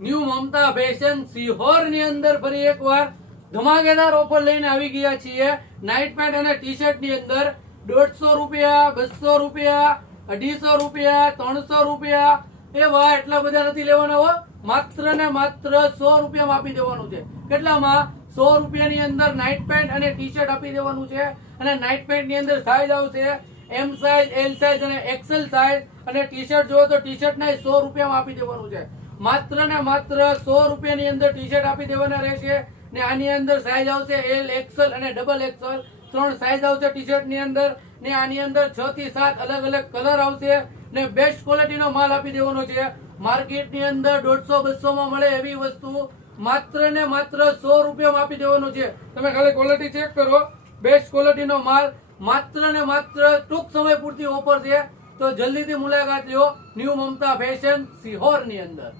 New મમતા fashion Sihor ની અંદર ફરી એકવાર ધમાકેદાર ઓફર લઈને આવી ગયા છીએ। નાઇટ પેન્ટ અને ટી શર્ટ ની અંદર 150 રૂપિયા, 200 રૂપિયા, 250 રૂપિયા, 300 રૂપિયા એવા એટલા બધા નથી લેવાના હો। માત્ર ને માત્ર 100 રૂપિયામાં આપી દેવાનું છે। કેટલામાં? 100 રૂપિયાની અંદર નાઇટ પેન્ટ અને ટી શર્ટ આપી દેવાનું છે। અને નાઇટ પેન્ટ ની અંદર સાઈઝ આવશે એમ સાઈઝ, એલ સાઈઝ અને એક્સેલ સાઈઝ। અને ટી શર્ટ જોવો તો ટી શર્ટ ના 100 રૂપિયામાં આપી દેવાનું છે। માત્ર ને માત્ર 100 રૂપિયાની અંદર ટી શર્ટ આપી દેવાના રહેશે। ને આની અંદર સાઈઝ આવશે એલ, એક્સેલ અને ડબલ એક્સેલ, 3 સાઈઝ આવશે ટી શર્ટ ની અંદર। ને આની અંદર 6 થી 7 અલગ અલગ કલર આવશે। ને બેસ્ટ ક્વોલિટીનો માલ આપી દેવાનો છે। માર્કેટ ની અંદર 150-200 માં મળે એવી વસ્તુ માત્ર ને માત્ર 100 રૂપિયામાં આપી દેવાનું છે। તમે ખાલી ક્વોલિટી ચેક કરો, બેસ્ટ ક્વોલિટીનો માલ માત્ર ને માત્ર ટૂંક સમય પૂરતી ઓફર છે। તો જલ્દીથી મુલાકાત લ્યો ન્યુ મમતા ફેશન સિહોર ની અંદર।